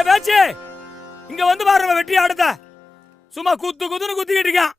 ஏ பேச்சு, இங்க வந்து பாரு வெற்றி ஆடுத. சும்மா குத்துன்னு குத்திக்கிட்டு இருக்கான்.